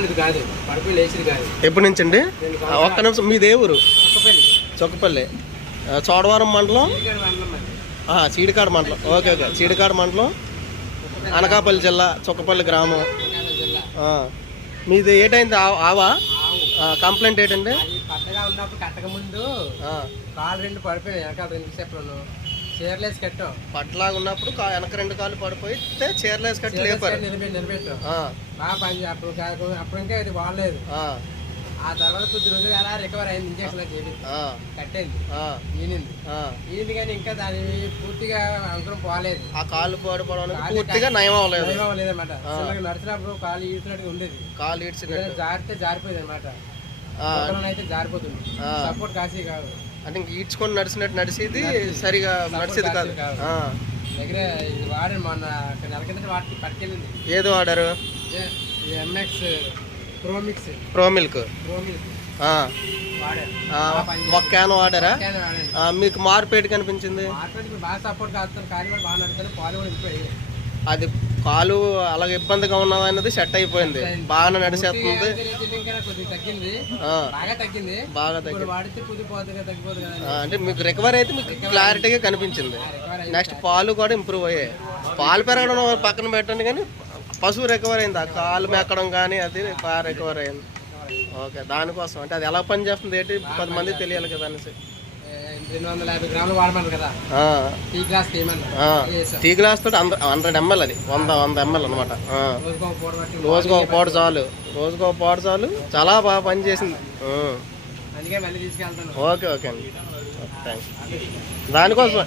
ఉండేది కాదు. పడిపోయి లేచేది కాదు. ఎప్పటి నుంచి అండి ఒక్క నిమిషం మీ దేవురు చొక్కపల్లి. చోడవరం మండలం? ఇక్కడ మండలం చీడికాడ ఓకే ఓకే. చీడికాడ మండలం. అనకాపల్లి జిల్లా చొక్కపల్లి గ్రామం. మీది ఏటైంది? ఆవా? కంప్లైంట్ ఏంటండి? అది కట్టగా ఉన్నప్పుడు కట్టక ముందు కాలు రెండు పడిపోయినాయి వెనకాల రెండు చెప్పలను చీరలేసి కట్టాం. పట్లాగా ఉన్నప్పుడు వెనక రెండు కాళ్ళు పడిపోయితే చీరలేసి కట్టి లేపారు. నిలబెట్టి. నిలబెట్టాం బాగా పని అప్పుడు అప్పుడు ఇంకా ఇది బాగలేదు ఆ, ఆ తర్వాత కొద్ది రోజులు అలా రికవర్ అయింది ఇంజక్షన్ ఆ, కట్టేది. ఆ, ఈనింది. ఈనింది కానీ ఇంకా దాని పూర్తిగా అంకురం పోలేదు. ఆ పడిపోవడానికి కాళ్ళు పూర్తిగా నయం అవ్వలేదు. లేదన్నమాట నడిచినప్పుడు కాలు ఈడ్చినట్టుగా ఉండేది. కాళ్ళు ఈడ్చినట్టు. జారితే జారిపోయేది అనమాట అయితే జారిపోతుంది. సపోర్ట్ కాసి కాదు. అంటే ఇంక ఈడ్చుకొని నడిచినట్టు నడిచేది సరిగా నడిచేది కాదు. దగ్గర ఇది వాడాను మొన్న ఒక నెల కింద వాటికి పట్టుకెళ్ళింది. ఏది వాడారు? MX Promix pro milk Promix ఆ, వాడాను. ఆ, బాగా పనిచేసింది. ఒక క్యాన్ వాడారా? మీకు మార్పేటి కనిపించింది? బాగా సపోర్ట్ కానీ బాగా పాలు కూడా అది కాలు అలాగ ఇబ్బందిగా ఉన్నది అనేది సెట్ అయిపోయింది. బాగానే నడిచేస్తుంది. బాగా తగ్గింది. బాగా అంటే మీకు రికవర్ అయితే మీకు క్లారిటీగా కనిపించింది. నెక్స్ట్ పాలు కూడా ఇంప్రూవ్ అయ్యాయి. పాలు పెరగడం పక్కన పెట్టండి కానీ పశువు రికవర్ అయింది. ఆ కాలు మెక్కడం కానీ అది బాగా రికవర్ అయింది. ఓకే దానికోసం. అంటే అది ఎలా పని చేస్తుంది ఏంటి? పది మంది తెలియాలి కదా అనేసి. రెండు వందల యాభై గ్రాములు వాడమన్నారు కదా. ఆ, టీ గ్లాస్ టీ తోటి హండ్రెడ్ ఎంఎల్ అది. వంద వంద ఎంఎల్ అనమాట రోజుకో పూట ఒక పాడు చాలు. రోజుకో ఒక పాడు చాలు. చాలా బాగా పని చేసింది. ఆ. అందుకే మళ్ళీ తీసుకెళ్తాను ఓకే ఓకే అండి. థ్యాంక్స్ దానికోసం